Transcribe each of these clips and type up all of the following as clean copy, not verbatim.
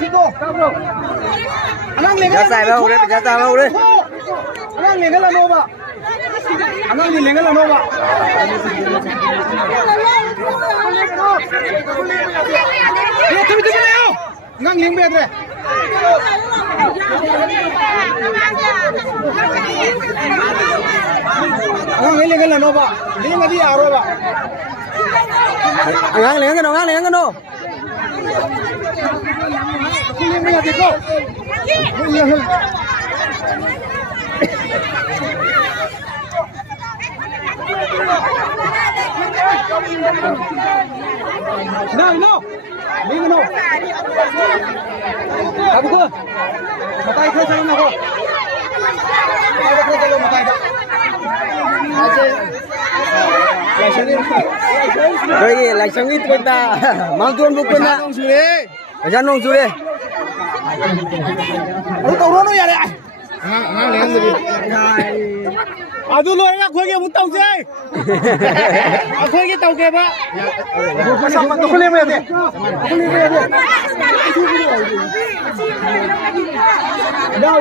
Situ. Anang lengan. Jasa mau udah, jasa mau udah. Anang lengan lah Nova. Anang ni lengan lah Nova. Ya, tu na yo. Anang leng be adre. Anang lengan lah Nova. Lengan dia aroba. Angang lengan no. Lengan be adre ko. No. Lengan no. Kamu ko. Matai ko sa na ko. Rồi lại sang ít bên ta mang tuôn bục bên ta. Jangan nong sudah. Tàu nó vậy đấy. Aduh lu enak gue yang tàu sih. Aku lagi tàu ke pak. Sama tuh kuliah ya deh. Kuliah ya. No.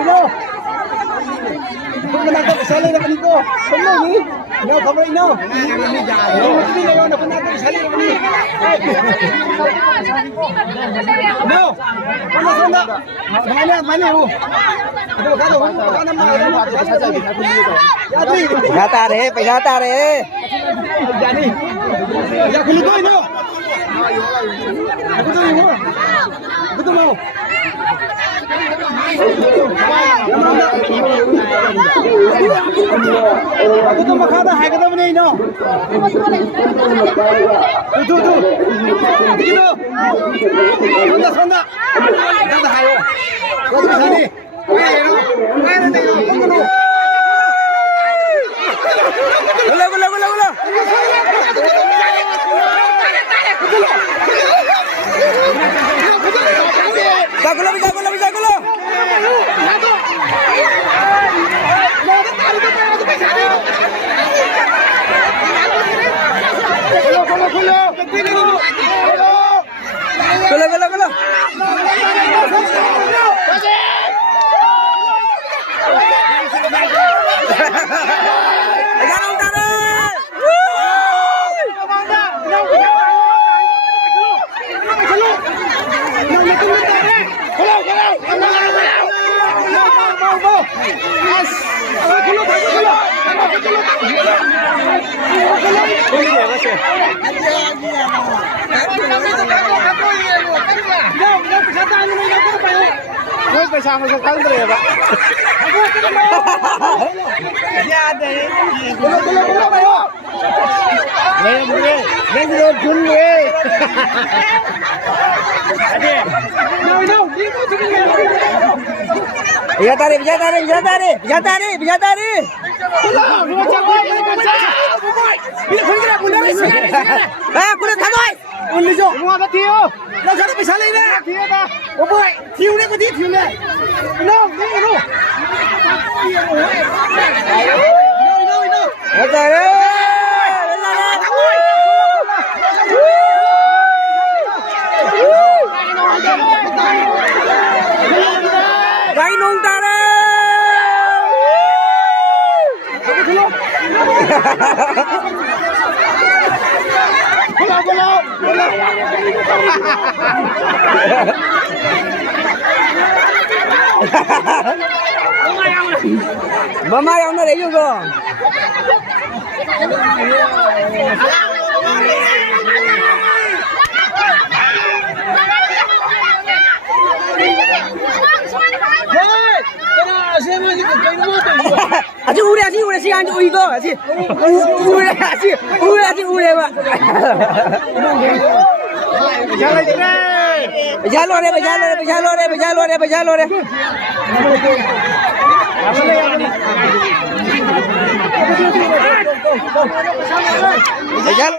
Kung nagka kasali na kanito. Kuno ni. No, kamay no. Hindi na yun ako nagka kasali na kanito. No. Ano sana? Mali ho. Aduh kado kana पैसा रे जानी या खुली तो no betul mau aku tuh makada hai kata bani no tuh gitu sonda kata hayo kau bisa nih Gula. Bisa gula. Gula. पैसा masuk kantor ya Pak. Ya ada ini. Belum ayo. Neng dulu. Ada. No, bisa tarik. Kulit tanoi. Uli jo, mau apa Tio? Lo cari bisa lagi nih. Tio dah. Oh boy, Tio nih kau Tio nih. No. Gai nung tare. Bola. Mama yang mana juga? Aji udah sih anjing uigo aji. Udah Pak. Bejalore.